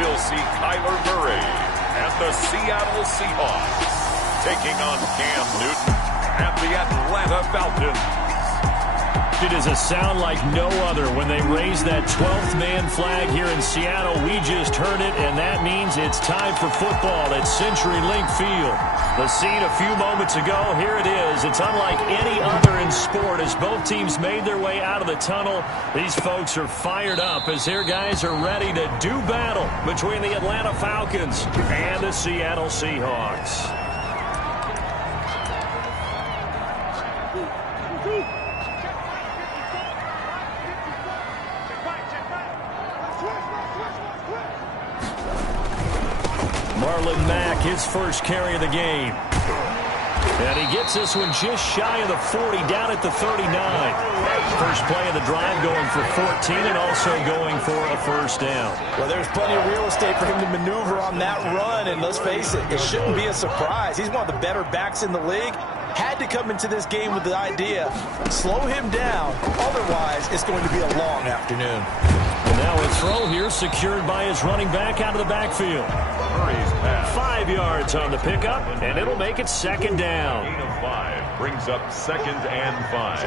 we'll see Kyler Murray and the Seattle Seahawks taking on Cam Newton and the Atlanta Falcons. It is a sound like no other when they raise that 12th man flag here in Seattle. We just heard it, and that means it's time for football at CenturyLink Field. The scene a few moments ago, here it is. It's unlike any other in sport as both teams made their way out of the tunnel. These folks are fired up as their guys are ready to do battle between the Atlanta Falcons and the Seattle Seahawks. Marlon Mack, his first carry of the game. And he gets this one just shy of the 40, down at the 39. First play of the drive going for 14 and also going for a first down. Well, there's plenty of real estate for him to maneuver on that run, and let's face it, it shouldn't be a surprise. He's one of the better backs in the league. Had to come into this game with the idea, slow him down, otherwise it's going to be a long afternoon. And now a throw here secured by his running back out of the backfield. 5 yards on the pickup, and it'll make it second down. Gain of 5 brings up 2nd and 5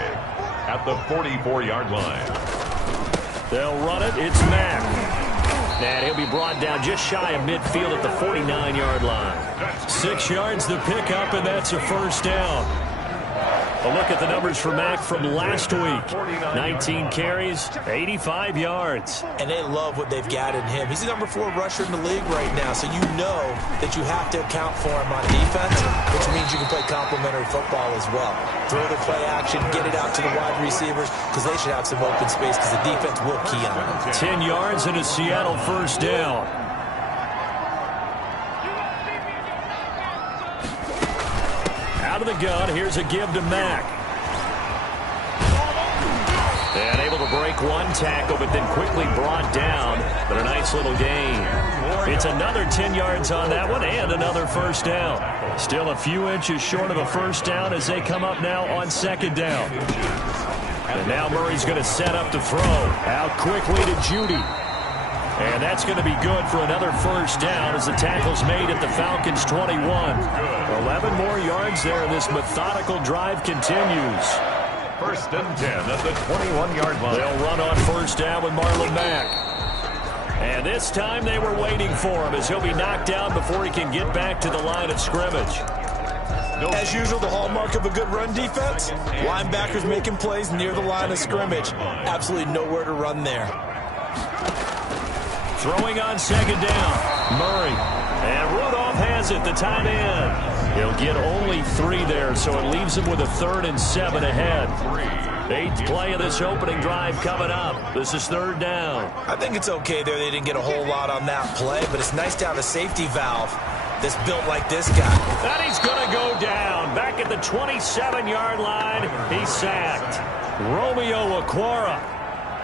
at the 44-yard line. They'll run it. It's Mack. And he'll be brought down just shy of midfield at the 49-yard line. 6 yards the pickup, and that's a first down. A look at the numbers for Mack from last week. 19 carries, 85 yards. And they love what they've got in him. He's the number 4 rusher in the league right now, so you know that you have to account for him on defense, which means you can play complementary football as well. Throw the play action, get it out to the wide receivers, because they should have some open space because the defense will key on them. 10 yards and a Seattle first down. Out of the gun, here's a give to Mack. And able to break one tackle, but then quickly brought down. But a nice little gain. It's another 10 yards on that one and another first down. Still a few inches short of a first down as they come up now on second down. And now Murray's going to set up to throw. Out quickly to Judy. And that's going to be good for another first down as the tackle's made at the Falcons' 21. 11 more yards there, and this methodical drive continues. 1st and 10 at the 21-yard line. They'll run on first down with Marlon Mack. And this time they were waiting for him as he'll be knocked down before he can get back to the line of scrimmage. As usual, the hallmark of a good run defense, linebackers making plays near the line of scrimmage. Absolutely nowhere to run there. Throwing on second down, Murray. And Rudolph has it, the tight end. He'll get only 3 there, so it leaves him with a 3rd and 7 ahead. 8th play of this opening drive coming up. This is 3rd down. I think it's okay there. They didn't get a whole lot on that play, but it's nice to have a safety valve that's built like this guy. And he's going to go down. Back at the 27-yard line, he's sacked. Romeo Okwara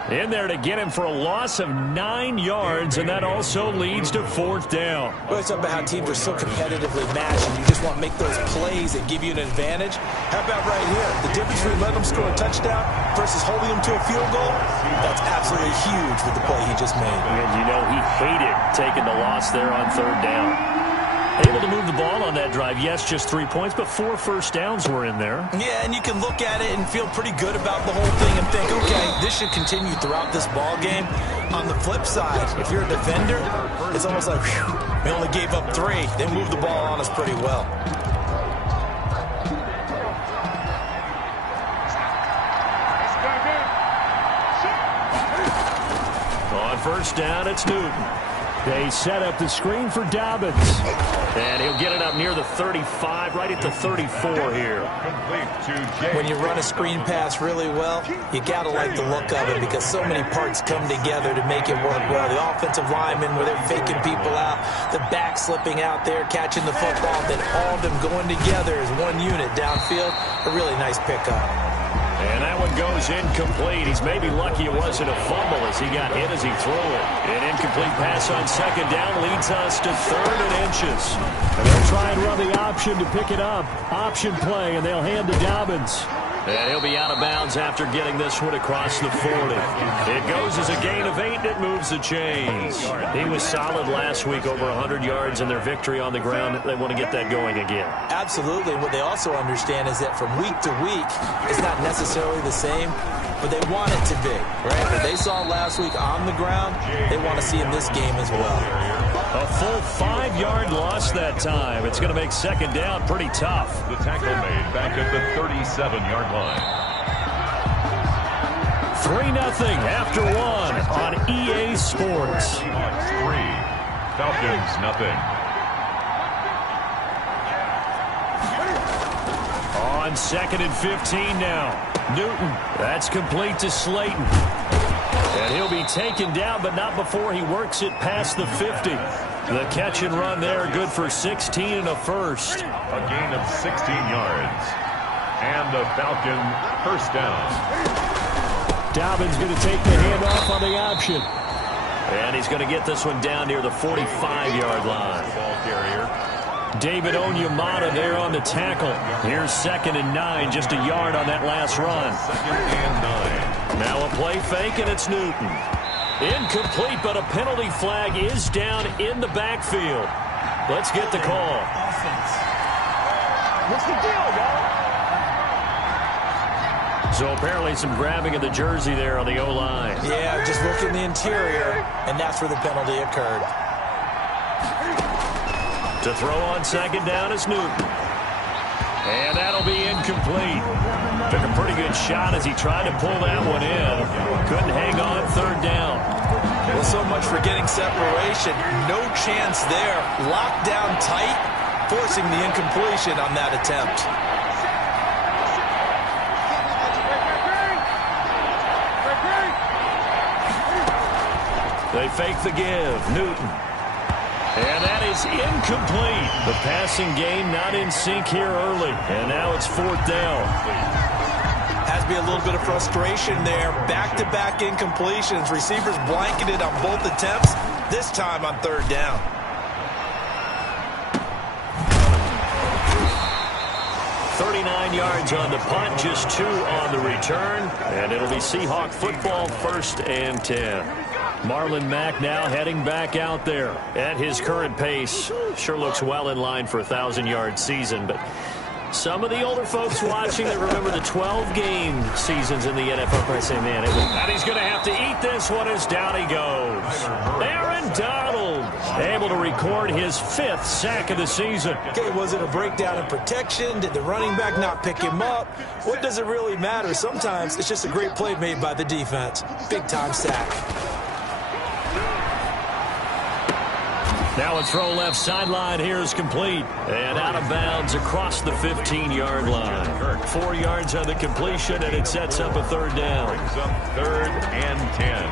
in there to get him for a loss of 9 yards, and that also leads to 4th down. Well, it's about how teams are so competitively matched, and you just want to make those plays that give you an advantage. How about right here? The difference between letting them score a touchdown versus holding them to a field goal, that's absolutely huge with the play he just made. And you know he hated taking the loss there on 3rd down. Able to move the ball on that drive. Yes, just 3 points, but 4 first downs were in there. Yeah, and you can look at it and feel pretty good about the whole thing and think, okay, this should continue throughout this ball game. On the flip side, if you're a defender, it's almost like, whew, we only gave up 3. They moved the ball on us pretty well. On first down, it's Newton. They set up the screen for Dobbins. And he'll get it up near the 35, right at the 34 here. When you run a screen pass really well, you got to like the look of it because so many parts come together to make it work well. The offensive linemen where they're faking people out, the back slipping out there, catching the football, then all of them going together as one unit downfield. A really nice pickup. And that one goes incomplete. He's maybe lucky it wasn't a fumble as he got hit as he threw it. An incomplete pass on second down leads us to 3rd and inches. And they'll try and run the option to pick it up. Option play, and they'll hand to Dobbins. And he'll be out of bounds after getting this one across the 40. It goes as a gain of 8, and it moves the chains. He was solid last week, over 100 yards in their victory on the ground. They want to get that going again. Absolutely. What they also understand is that from week to week, it's not necessarily the same, but they want it to be, right? What they saw last week on the ground, they want to see in this game as well. A full 5-yard loss that time. It's going to make second down pretty tough. The tackle made back at the 37-yard line. 3-0 after 1 on EA Sports. Seahawks 3, Falcons 0. On 2nd and 15 now. Newton, that's complete to Slayton. And he'll be taken down, but not before he works it past the 50. The catch and run there, good for 16 and a first. A gain of 16 yards. And a Falcon first down. Dobbins going to take the handoff on the option. And he's going to get this one down near the 45-yard line. Ball carrier. David Onyemata there on the tackle. Here's 2nd and 9, just a yard on that last run. 2nd and 9. Now a play fake, and it's Newton. Incomplete, but a penalty flag is down in the backfield. Let's get the call. What's the deal, y'all? So apparently some grabbing of the jersey there on the O-line. Yeah, just look in the interior, and that's where the penalty occurred. To throw on 2nd down is Newton. And that'll be incomplete. Took a pretty good shot as he tried to pull that one in. Couldn't hang on 3rd down. Well, so much for getting separation. No chance there. Locked down tight, forcing the incompletion on that attempt. They fake the give. Newton. And that is incomplete. The passing game not in sync here early. And now it's 4th down. Has to be a little bit of frustration there. Back-to-back incompletions. Receivers blanketed on both attempts, this time on 3rd down. Yards on the punt, just 2 on the return, and it'll be Seahawk football, 1st and 10. Marlon Mack now heading back out there at his current pace. Sure looks well in line for a 1,000-yard season, but some of the older folks watching that remember the 12-game seasons in the NFL probably say, man, and he's going to have to eat this one as down he goes. Aaron Donald able to record his 5th sack of the season. Okay, was it a breakdown in protection? Did the running back not pick him up? What does it really matter? Sometimes it's just a great play made by the defense. Big-time sack. Now a throw left sideline here is complete. And out of bounds across the 15-yard line. 4 yards on the completion, and it sets up a 3rd down. Brings up 3rd and 10.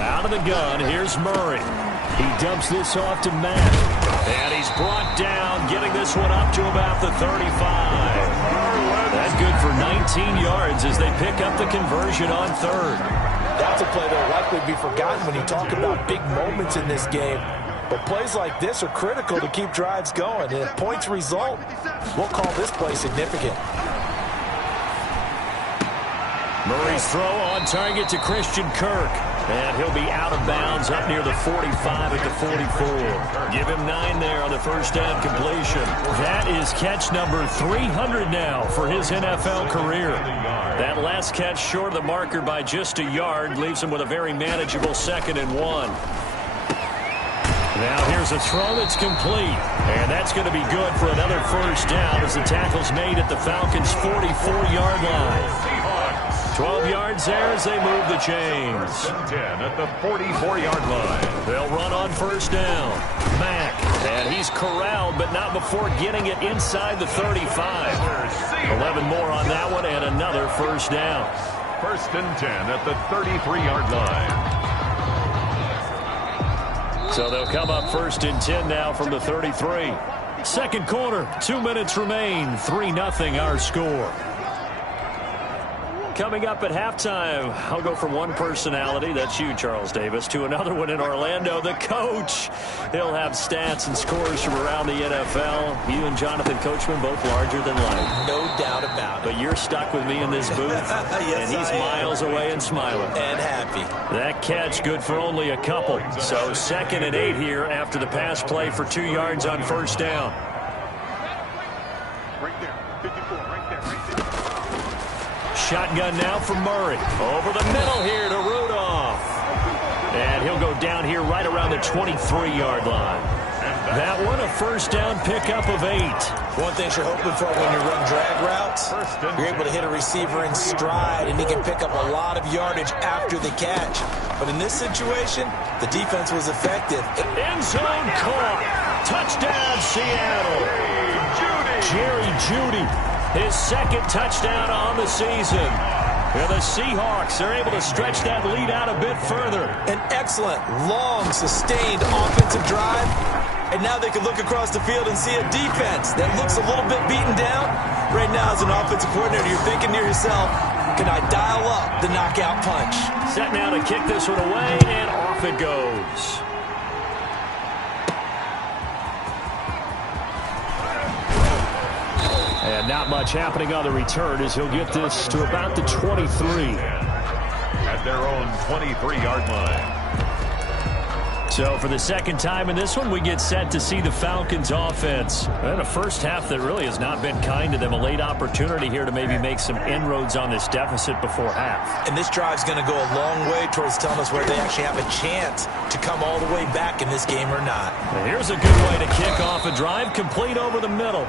Out of the gun, here's Murray. He dumps this off to Matt. And he's brought down, getting this one up to about the 35. That's good for 19 yards as they pick up the conversion on 3rd. That's a play that will likely be forgotten when you talk about big moments in this game. But plays like this are critical to keep drives going. And if points result, we'll call this play significant. Murray's throw on target to Christian Kirk. And he'll be out of bounds up near the 45 at the 44. Give him 9 there on the first down completion. That is catch number 300 now for his NFL career. That last catch short of the marker by just a yard leaves him with a very manageable 2nd and 1. Now here's a throw that's complete. And that's going to be good for another first down as the tackle's made at the Falcons' 44-yard line. 12 yards there as they move the chains. 10 at the 44-yard line. They'll run on first down. Mack, and he's corralled, but not before getting it inside the 35. 11 more on that one, and another first down. 1st and 10 at the 33-yard line. So they'll come up 1st and 10 now from the 33. Second quarter, 2 minutes remain. 3-0 our score. Coming up at halftime, I'll go from one personality, that's you, Charles Davis, to another one in Orlando, the coach. He'll have stats and scores from around the NFL. You and Jonathan Coachman both larger than life. No doubt about it. But you're stuck with me in this booth, yes, and he's miles away and smiling. And happy. That catch good for only a couple. So 2nd and 8 here after the pass play for 2 yards on first down. Shotgun now for Murray. Over the middle here to Rudolph. And he'll go down here right around the 23-yard line. That one, a first down pickup of 8. One thing you're hoping for when you run drag routes, you're able to hit a receiver in stride, and he can pick up a lot of yardage after the catch. But in this situation, the defense was effective. End zone caught. Touchdown, Seattle. Jerry Jeudy. His 2nd touchdown on the season. And the Seahawks are able to stretch that lead out a bit further. An excellent, long, sustained offensive drive. And now they can look across the field and see a defense that looks a little bit beaten down. Right now, as an offensive coordinator, you're thinking to yourself, can I dial up the knockout punch? Set now to kick this one away, and off it goes. And not much happening on the return as he'll get this to about the 23. At their own 23-yard line. So for the 2nd time in this one, we get set to see the Falcons offense. And a first half that really has not been kind to them. A late opportunity here to maybe make some inroads on this deficit before half. And this drive's going to go a long way towards telling us whether they actually have a chance to come all the way back in this game or not. And here's a good way to kick off a drive, complete over the middle.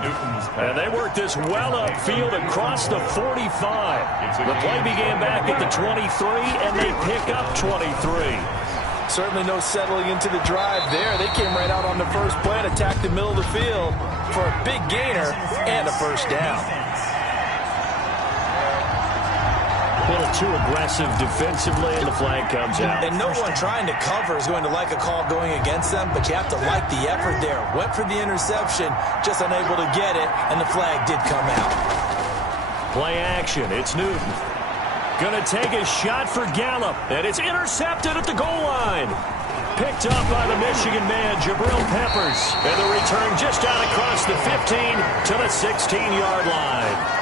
And they work this well upfield across the 45. The play began back at the 23, and they pick up 23. Certainly no settling into the drive there. They came right out on the first play and attacked the middle of the field for a big gainer and a first down. A little too aggressive defensively, and the flag comes out. And no one trying to cover is going to like a call going against them, but you have to like the effort there. Went for the interception, just unable to get it, and the flag did come out. Play action. It's Newton. Going to take a shot for Gallup, and it's intercepted at the goal line. Picked up by the Michigan man, Jabril Peppers. And the return just out across the 15 to the 16-yard line.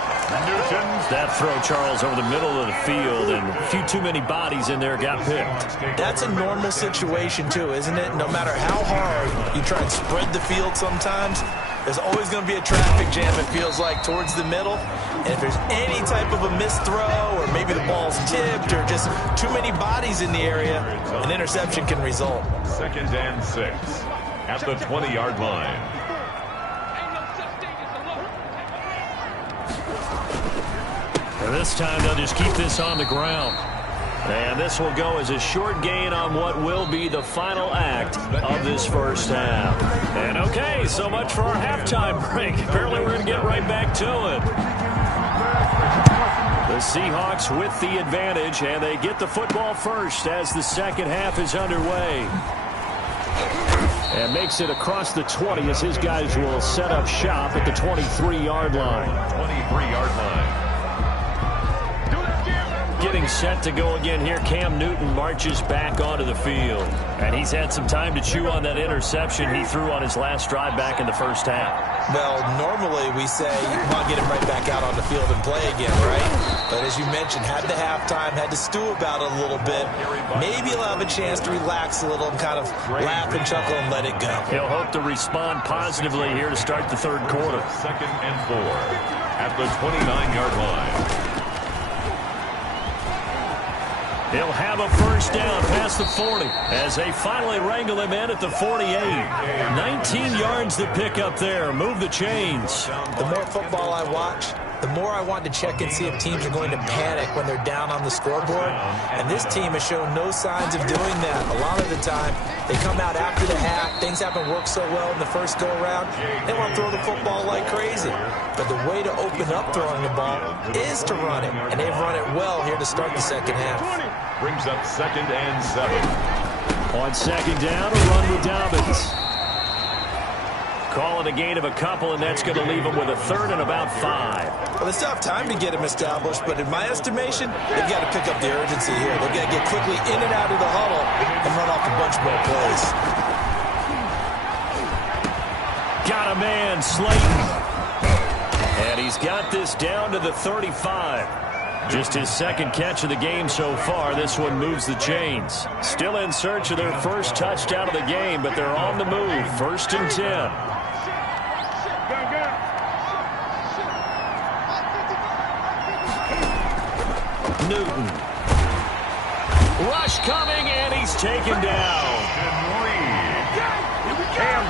That throw, Charles, over the middle of the field, and a few too many bodies in there got picked. That's a normal situation, too, isn't it? No matter how hard you try and spread the field sometimes, there's always going to be a traffic jam, it feels like, towards the middle. And if there's any type of a missed throw, or maybe the ball's tipped, or just too many bodies in the area, an interception can result. 2nd and 6 at the 20-yard line. And this time they'll just keep this on the ground. And this will go as a short gain on what will be the final act of this first half. And okay, so much for our halftime break. Apparently we're going to get right back to it. The Seahawks with the advantage, and they get the football first as the 2nd half is underway. And makes it across the 20 as his guys will set up shop at the 23-yard line. 23-yard line. Getting set to go again here, Cam Newton marches back onto the field. And he's had some time to chew on that interception he threw on his last drive back in the first half. Well, normally we say you want to get him right back out on the field and play again, right? But as you mentioned, had the halftime, had to stew about it a little bit. Maybe he'll have a chance to relax a little and kind of laugh and chuckle and let it go. He'll hope to respond positively here to start the 3rd quarter. 2nd and 4 at the 29-yard line. He'll have a first down past the 40 as they finally wrangle him in at the 48. 19 yards to pick up there. Move the chains. The more football I watch, the more I want to check and see if teams are going to panic when they're down on the scoreboard. And this team has shown no signs of doing that. A lot of the time, they come out after the half. Things haven't worked so well in the first go-around. They want to throw the football like crazy. But the way to open up throwing the ball is to run it. And they've run it well here to start the 2nd half. Brings up 2nd and 7. On 2nd down, a run with Dobbins. Call it a gain of a couple, and that's going to leave them with a third and about 5. Well, they still have time to get him established, but in my estimation, they've got to pick up the urgency here. They've got to get quickly in and out of the huddle and run off a bunch more plays. Got a man, Slayton. And he's got this down to the 35. Just his second catch of the game so far. This one moves the chains. Still in search of their first touchdown of the game, but they're on the move. 1st and 10. Newton. Rush coming, and he's taken down.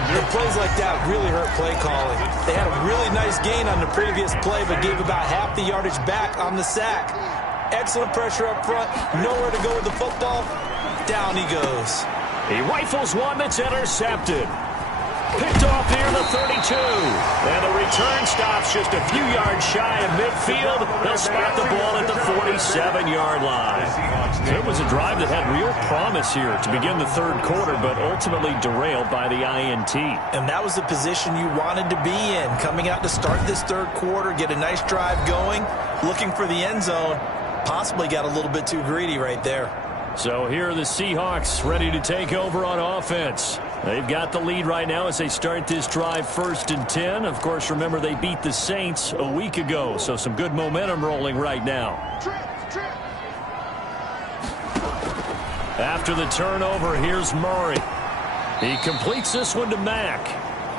The plays like that really hurt play calling. They had a really nice gain on the previous play, but gave about half the yardage back on the sack. Excellent pressure up front. Nowhere to go with the football. Down he goes. He rifles one that's intercepted. Picked off near the 32. And the return stops just a few yards shy of midfield. They'll spot the ball at the 47-yard line. It was a drive that had real promise here to begin the third quarter, but ultimately derailed by the INT. And that was the position you wanted to be in. Coming out to start this third quarter, get a nice drive going, looking for the end zone. Possibly got a little bit too greedy right there. So here are the Seahawks ready to take over on offense. They've got the lead right now as they start this drive 1st and 10. Of course, remember they beat the Saints a week ago, so some good momentum rolling right now. After the turnover, here's Murray. He completes this one to Mack.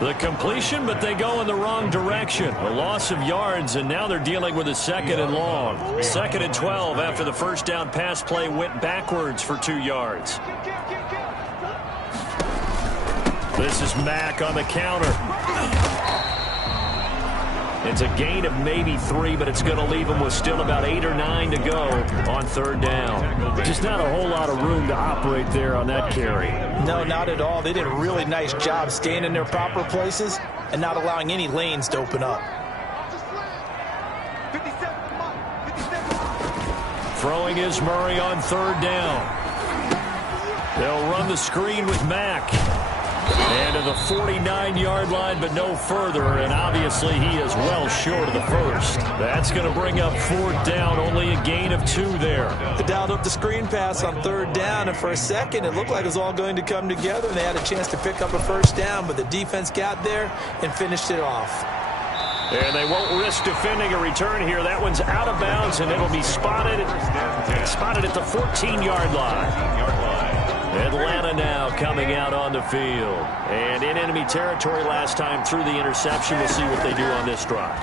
The completion, but they go in the wrong direction. A loss of yards, and now they're dealing with a 2nd and long. 2nd and 12 after the first down pass play went backwards for 2 yards. This is Mack on the counter. It's a gain of maybe 3, but it's going to leave them with still about 8 or 9 to go on 3rd down. Just not a whole lot of room to operate there on that carry. No, not at all. They did a really nice job staying in their proper places and not allowing any lanes to open up. Throwing is Murray on 3rd down. They'll run the screen with Mack. And to the 49-yard line, but no further, and obviously he is well short of the first. That's going to bring up 4th down, only a gain of 2 there. They dialed up the screen pass on 3rd down, and for a second it looked like it was all going to come together, and they had a chance to pick up a 1st down, but the defense got there and finished it off. And they won't risk defending a return here. That one's out of bounds, and it'll be spotted at the 14-yard line. Atlanta now coming out on the field. And in enemy territory last time through the interception. We'll see what they do on this drive.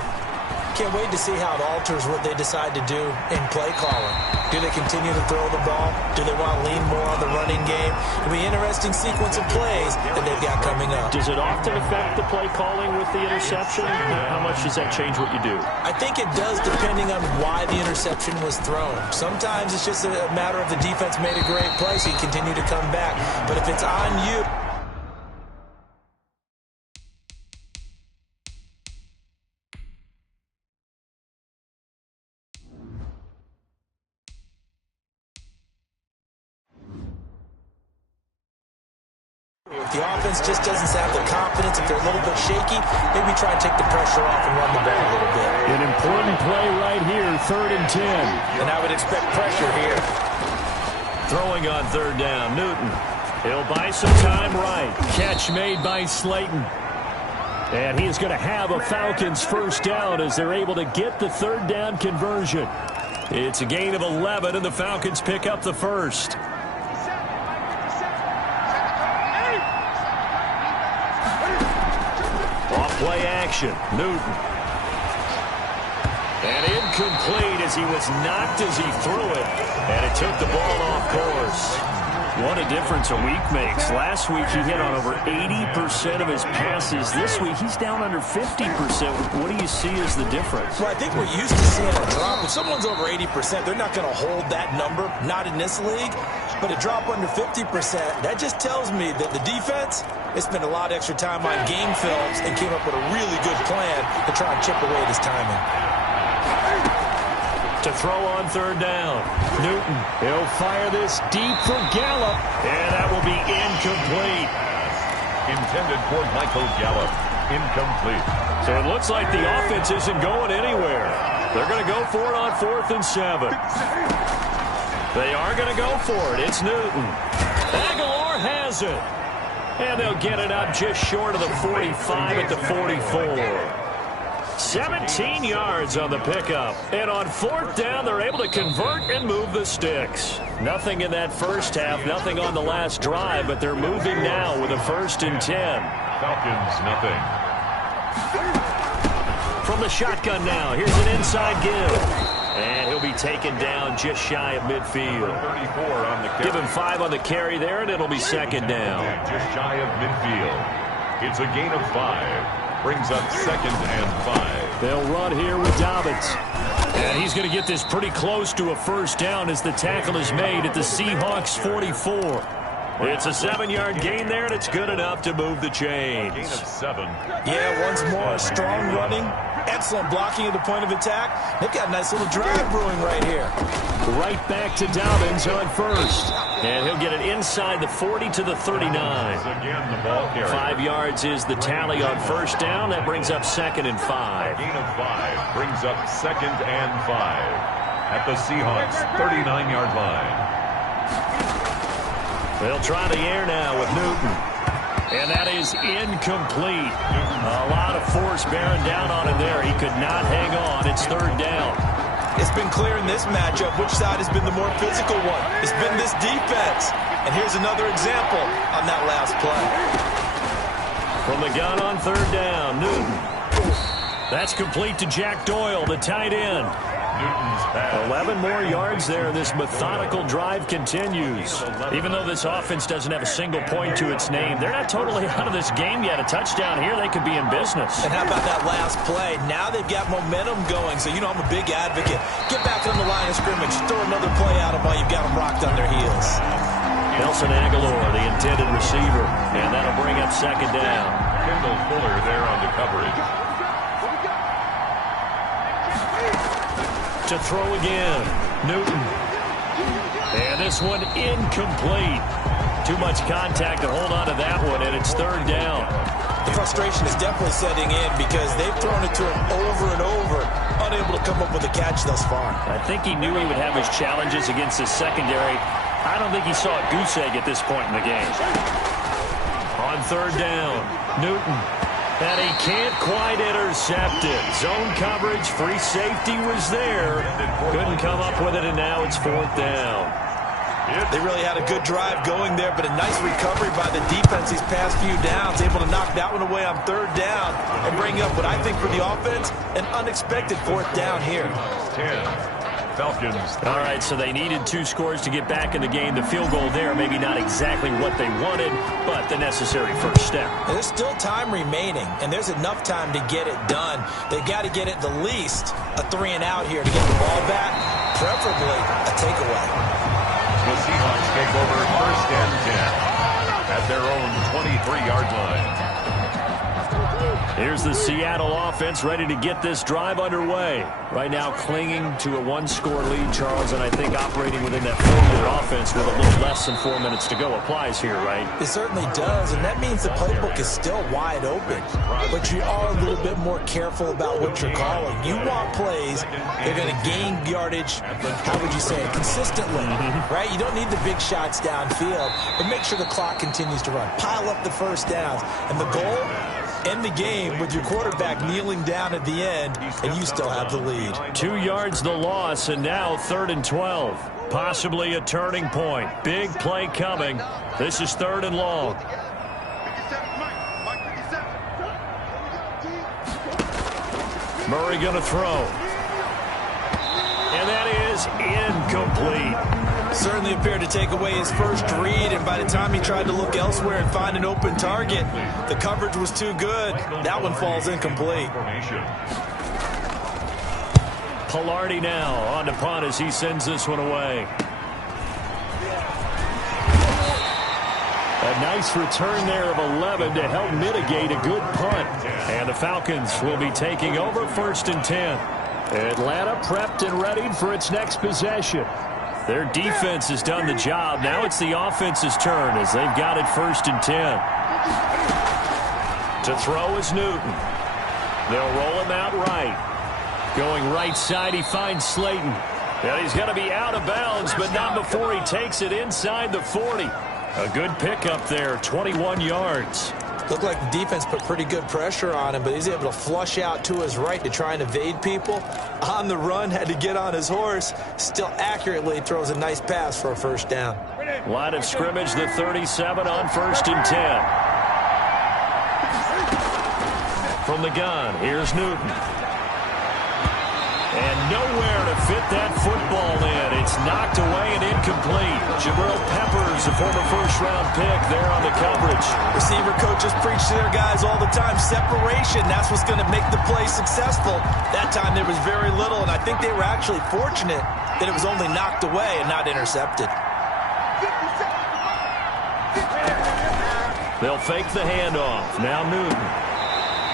Can't wait to see how it alters what they decide to do in play calling. Do they continue to throw the ball? Do they want to lean more on the running game? It'll be an interesting sequence of plays that they've got coming up. Does it often affect the play calling with the interception? How much does that change what you do? I think it does, depending on why the interception was thrown. Sometimes it's just a matter of the defense made a great play, so you continue to come back. But if it's on you... If the offense just doesn't have the confidence, if they're a little bit shaky, maybe try and take the pressure off and run the ball a little bit. An important play right here, 3rd and 10. And I would expect pressure here. Throwing on 3rd down, Newton. He'll buy some time right. Catch made by Slayton. And he is going to have a Falcons 1st down as they're able to get the 3rd down conversion. It's a gain of 11, and the Falcons pick up the 1st. Play action, Newton. And incomplete as he was knocked as he threw it. And it took the ball off course. What a difference a week makes. Last week he hit on over 80% of his passes. This week he's down under 50%. What do you see as the difference? Well, I think we're used to seeing a drop. If someone's over 80%, they're not going to hold that number. Not in this league. But a drop under 50%, that just tells me that the defense, they spent a lot of extra time on game films and came up with a really good plan to try and chip away at his timing. To throw on 3rd down, Newton. He'll fire this deep for Gallup, and that will be incomplete. Intended for Michael Gallup. incomplete. So it looks like the offense isn't going anywhere. They're going to go for it on 4th and 7. They are going to go for it. It's Newton. Aguilar has it. And they'll get it up just short of the 45 at the 44. 17 yards on the pickup. And on 4th down, they're able to convert and move the sticks. Nothing in that first half, nothing on the last drive, but they're moving now with a 1st and 10. Falcons, nothing. From the shotgun now, here's an inside give. And he'll be taken down just shy of midfield. 34 on the carry. Give him 5 on the carry there, and it'll be 2nd down. Just shy of midfield. It's a gain of 5. Brings up 2nd and 5. They'll run here with Dobbins. And he's going to get this pretty close to a 1st down as the tackle is made at the Seahawks 44. It's a 7-yard gain there, and it's good enough to move the chains. Gain of 7. Yeah, once more, strong running, excellent blocking at the point of attack. They've got a nice little drive brewing right here. Right back to Dobbins on 1st. And he'll get it inside the 40 to the 39. Again, the ball carrier. 5 yards is the tally on 1st down. That brings up 2nd and 5. Gain of 5 brings up 2nd and 5 at the Seahawks 39-yard line. They'll try the air now with Newton. And that is incomplete. A lot of force bearing down on him there. He could not hang on. It's 3rd down. It's been clear in this matchup which side has been the more physical one. It's been this defense. And here's another example on that last play. From the gun on 3rd down, Newton. That's complete to Jack Doyle, the tight end. Newton's pass. 11 more yards there. This methodical drive continues. Even though this offense doesn't have a single point to its name, they're not totally out of this game yet. A touchdown here, they could be in business. And how about that last play? Now they've got momentum going. So, you know, I'm a big advocate. Get back on the line of scrimmage. Throw another play out of while you've got them rocked on their heels. Nelson Aguilar, the intended receiver. And that'll bring up 2nd down. Kendall Fuller there on the coverage. To throw again, Newton. And this one incomplete. Too much contact to hold on to that one, and it's 3rd down. The frustration is definitely setting in because they've thrown it to him over and over, unable to come up with a catch thus far. I think he knew he would have his challenges against his secondary. I don't think he saw a goose egg at this point in the game. On 3rd down, Newton. And he can't quite intercept it. Zone coverage, free safety was there. Couldn't come up with it, and now it's 4th down. They really had a good drive going there, but a nice recovery by the defense these past few downs, able to knock that one away on 3rd down and bring up what I think for the offense, an unexpected 4th down here. 10. Falcons. All right, so they needed 2 scores to get back in the game. The field goal there, maybe not exactly what they wanted, but the necessary first step. There's still time remaining, and there's enough time to get it done. They've got to get at the least a 3-and-out here to get the ball back, preferably a takeaway. The Seahawks take over 1st and 10 at their own 23-yard line. Here's the Seattle offense ready to get this drive underway. Right now clinging to a 1-score lead, Charles, and I think operating within that 4-minute offense with a little less than 4 minutes to go applies here, right? It certainly does, and that means the playbook is still wide open. But you are a little bit more careful about what you're calling. You want plays, they're going to gain yardage, how would you say it, consistently, right? You don't need the big shots downfield, but make sure the clock continues to run. Pile up the first downs, and the goal, end the game with your quarterback kneeling down at the end, and you still have the lead. 2 yards the loss, and now 3rd and 12. Possibly a turning point. Big play coming. This is 3rd and long. Murray going to throw. And that is incomplete. Certainly appeared to take away his first read, and by the time he tried to look elsewhere and find an open target, the coverage was too good. That one falls incomplete. Pilardi now on the punt as he sends this one away. A nice return there of 11 to help mitigate a good punt. And the Falcons will be taking over 1st and 10. Atlanta prepped and ready for its next possession. Their defense has done the job. Now it's the offense's turn as they've got it 1st and 10. To throw is Newton. They'll roll him out right. Going right side, he finds Slayton. And he's going to be out of bounds, but not before he takes it inside the 40. A good pickup there, 21 yards. Looked like the defense put pretty good pressure on him, but he's able to flush out to his right to try and evade people. On the run, had to get on his horse. Still accurately throws a nice pass for a first down. Line of scrimmage, the 37 on 1st and 10. From the gun, here's Newton. And nowhere to fit that football in. It's knocked away and incomplete. Jabril Peppers, a former first-round pick, there on the coverage. Receiver coaches preach to their guys all the time. Separation, that's what's going to make the play successful. That time there was very little, and I think they were actually fortunate that it was only knocked away and not intercepted. They'll fake the handoff. Now Newton.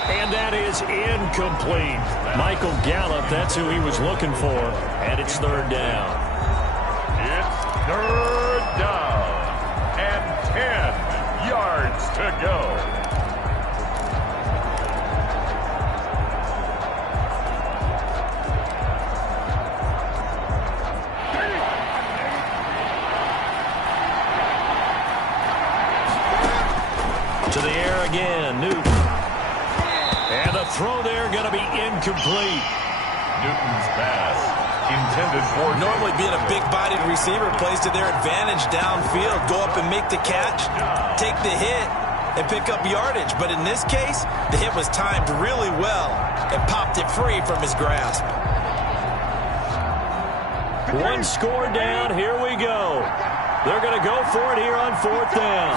And that is incomplete. Michael Gallup, that's who he was looking for. And it's 3rd down. It's 3rd down. And 10 yards to go. To the air again, Newton. And the throw there going to be incomplete. Newton's pass intended for... Normally being a big-bodied receiver plays to their advantage downfield. Go up and make the catch, take the hit, and pick up yardage. But in this case, the hit was timed really well and popped it free from his grasp. One score down. Here we go. They're going to go for it here on 4th down.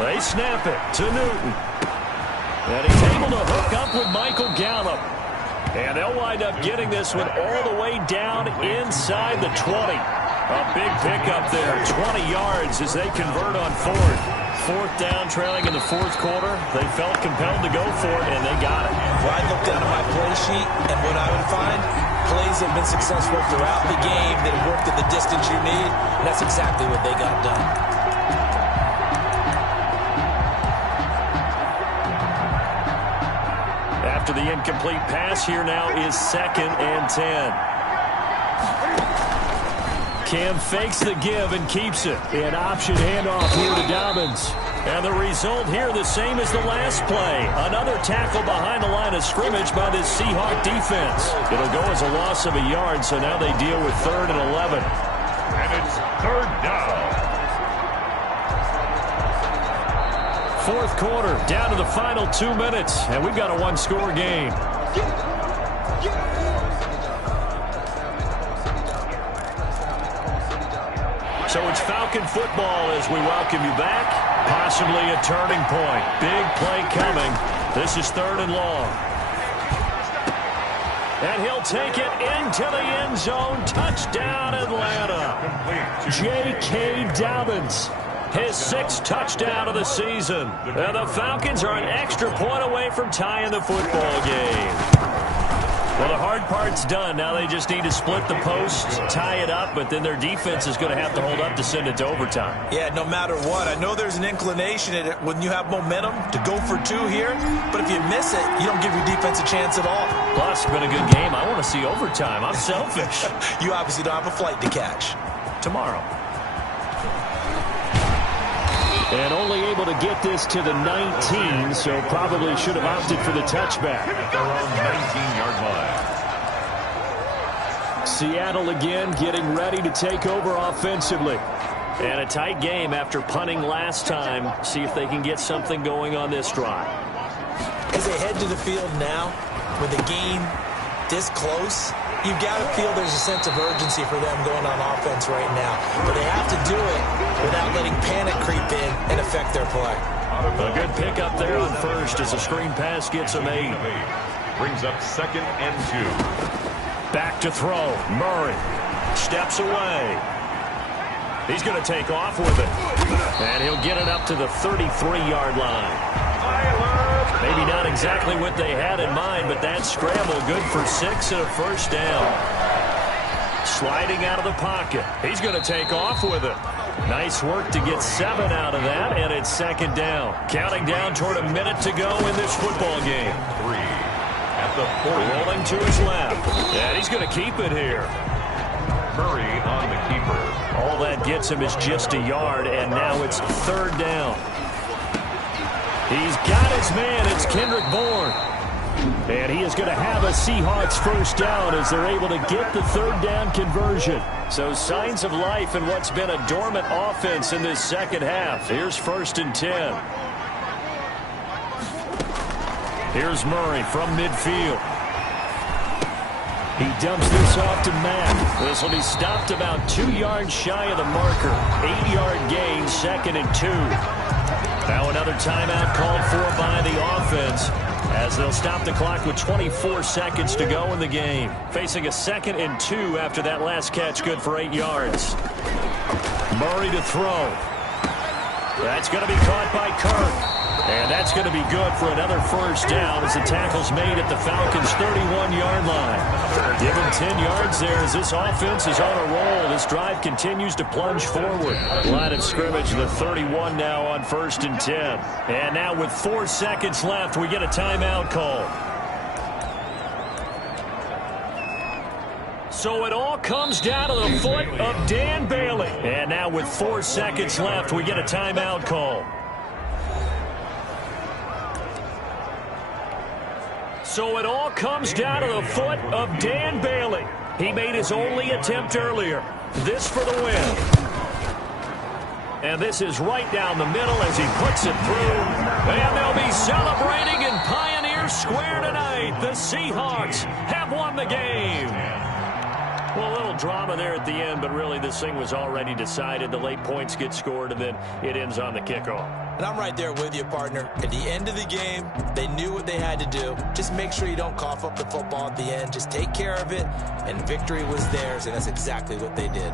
They snap it to Newton. And he's able to hook up with Michael Gallup. And they'll wind up getting this one all the way down inside the 20. A big pickup there, 20 yards as they convert on 4th. 4th down, trailing in the 4th quarter. They felt compelled to go for it, and they got it. Well, I'd look down at my play sheet, and what I would find, plays have been successful throughout the game that have worked at the distance you need, and that's exactly what they got done. After the incomplete pass, here now is 2nd and 10. Cam fakes the give and keeps it. An option handoff here to Dobbins. And the result here the same as the last play. Another tackle behind the line of scrimmage by this Seahawk defense. It'll go as a loss of a yard, so now they deal with 3rd and 11. And it's 3rd down. 4th quarter, down to the final 2 minutes, and we've got a one-score game. So it's Falcon football as we welcome you back. Possibly a turning point. Big play coming. This is 3rd and long. And he'll take it into the end zone. Touchdown, Atlanta. J.K. Dobbins. His 6th touchdown of the season. And the Falcons are an extra point away from tying the football game. Well, the hard part's done. Now they just need to split the post, tie it up, but then their defense is going to have to hold up to send it to overtime. Yeah, no matter what. I know there's an inclination in it when you have momentum to go for 2 here, but if you miss it, you don't give your defense a chance at all. Plus, it's been a good game. I want to see overtime. I'm selfish. You obviously don't have a flight to catch. Tomorrow. And only able to get this to the 19, so probably should have opted for the touchback. At their own 19-yard line. Seattle again getting ready to take over offensively. And a tight game after punting last time. See if they can get something going on this drive. As they head to the field now, with the game this close, you've got to feel there's a sense of urgency for them going on offense right now. But they have to do it without letting panic creep in and affect their play. A good pickup there on 1st as a screen pass gets them 8. Brings up 2nd and 2. Back to throw. Murray steps away. He's going to take off with it. And he'll get it up to the 33-yard line. Maybe not exactly what they had in mind, but that scramble good for 6 and a first down. Sliding out of the pocket. He's going to take off with it. Nice work to get 7 out of that, and it's second down. Counting down toward a minute to go in this football game. 3 at the 40. Rolling to his left, and he's going to keep it here. Murray on the keeper. All that gets him is just a yard, and now it's third down. He's got his man. It's Kendrick Bourne. And he is going to have a Seahawks first down as they're able to get the third down conversion. So signs of life in what's been a dormant offense in this second half. Here's 1st and 10. Here's Murray from midfield. He dumps this off to Matt. This will be stopped about 2 yards shy of the marker. 8-yard gain, 2nd and 2. Now another timeout called for by the offense as they'll stop the clock with 24 seconds to go in the game. Facing a 2nd and 2 after that last catch, good for 8 yards. Murray to throw. That's going to be caught by Kirk. And that's going to be good for another first down as the tackle's made at the Falcons' 31-yard line. Give him 10 yards there as this offense is on a roll. This drive continues to plunge forward. Line of scrimmage, the 31 now on 1st and 10. And now with 4 seconds left, we get a timeout call. So it all comes down to the foot of Dan Bailey. And now with 4 seconds left, we get a timeout call. So it all comes down to the foot of Dan Bailey. He made his only attempt earlier. This for the win. And this is right down the middle as he puts it through. And they'll be celebrating in Pioneer Square tonight. The Seahawks have won the game. Well, a little drama there at the end, but really this thing was already decided. The late points get scored, and then it ends on the kickoff. And I'm right there with you, partner. At the end of the game, they knew what they had to do. Just make sure you don't cough up the football at the end. Just take care of it, and victory was theirs, and that's exactly what they did.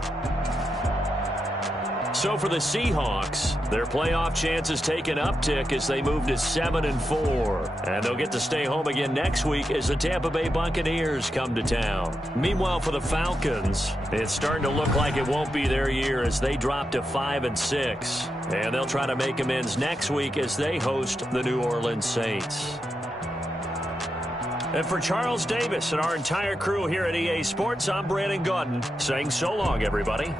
So for the Seahawks, their playoff chances take an uptick as they move to 7-4. And they'll get to stay home again next week as the Tampa Bay Buccaneers come to town. Meanwhile, for the Falcons, it's starting to look like it won't be their year as they drop to 5-6. And they'll try to make amends next week as they host the New Orleans Saints. And for Charles Davis and our entire crew here at EA Sports, I'm Brandon Gaudin saying so long, everybody.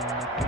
you